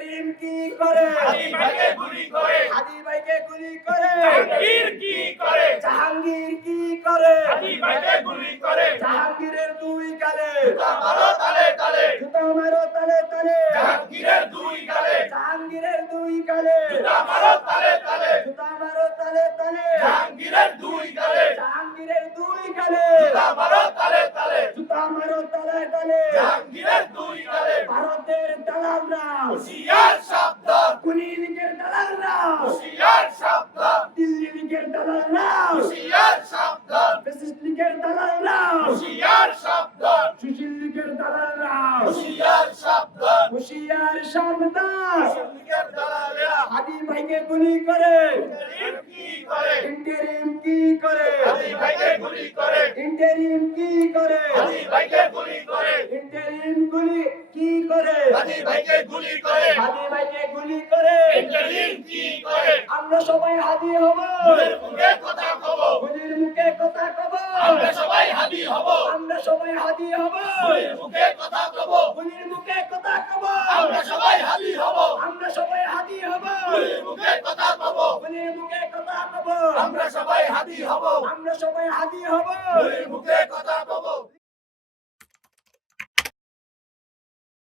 interim কি করে হাদি ভাইকে গুলি করে হাদি ভাইকে গুলি করে জাহাঙ্গীর কি করে জাহাঙ্গীর কি করে হাদি ভাইকে গুলি করে জাহাঙ্গীরের দুই গালে জুতা মারো তালে তালে জুতা মারো তালে তালে জাহাঙ্গীরের দুই গালে জাহাঙ্গীরের দুই গালে জুতা মারো তালে তালে জুতা মারো তালে তালে জাহাঙ্গীরের দুই গালে জাহাঙ্গীরের দুই গালে জুতা মারো তালে তালে জুতা মারো তালে তালে জাহাঙ্গীরের দুই গালে ভারতের দালালরা হুশিয়ার সাবধান কুলি লীগের দালালরা হুশিয়ার সাবধান দিল্লি লীগের দালালরা হুশিয়ার সাবধান ফ্যাসিস্ট লীগের দালালরা হুশিয়ার সাবধান সুশীল লীগের দালালরা হুশিয়ার সাবধান হুশিয়ার সাবধান লীগের দালালেরা হাদি ভাইকে গুলি করে ইন্টারিম কি করে ইন্টারিম কি করে হাদি ভাইকে গুলি করে ইন্টারিম কি করে হাদি ভাইকে গুলি করে ইন্টারিম গুলি কি করে হাদি ভাইকে গুলি করে হাদি ভাইকে গুলি করে ইন্টারিম কি করে আমরা সবাই হাদি হব গুলির মুখে কথা কব গুলির মুখে কথা কব আমরা সবাই হাদি হব আমরা সবাই হাদি হব গুলির মুখে কথা কব গুলির মুখে কথা কব আমরা সবাই হাদি হব আমরা সবাই হাদি হব গুলির মুখে কথা কব গুলির মুখে কথা কব আমরা সবাই হাদি হব আমরা সবাই হাদি হব গুলির মুখে কথা কব